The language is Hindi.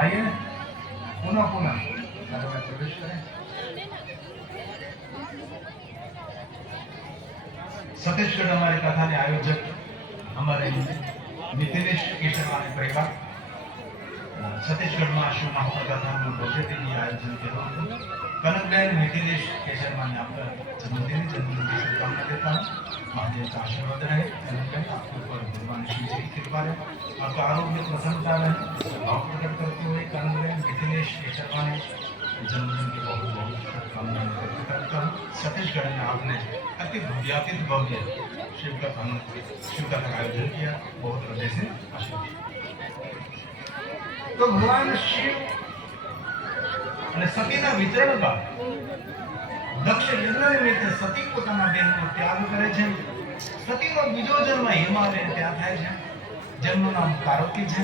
भाई है पुनः पुनः प्रवेश करें। छत्तीसगढ़ हमारे कथा ने आयोजक हमारे नितिनेश केशवानी परिवार छत्तीसगढ़ में शिव महाप्रकथा बोलते थे ये आयोजन के लोग कनकबेन नितिनेश केशवानी आपका जन्मदिन की शुभकामना देता हूँ। महादेव का आशीर्वाद रहे कनकबेन आपके ऊपर भगवान शिव जी की कृपा रहे आपका आरोग्य प्रसन्नता रहे। भाव प्रकट करते हुए कनकबेन नितिनेश केशवानी जन्मदिन की बहुत बहुत शुभकामनाएं व्यक्त करता हूँ। छत्तीसगढ़ में आपने अति भव्यातीत भव्य शिव का आयोजन किया, बहुत हृदय से आशीर्वाद। तो भगवान शिव અને સતીના વિતરણ બાદ દક્ષ યજ્ઞ નિમિત્તે સતી પોતાના દેહનો ત્યાગ કરે છે। સતીનો બીજો જન્મ હિમાલય ત્યાં થાય છે, જેમનું નામ કારોતી છે।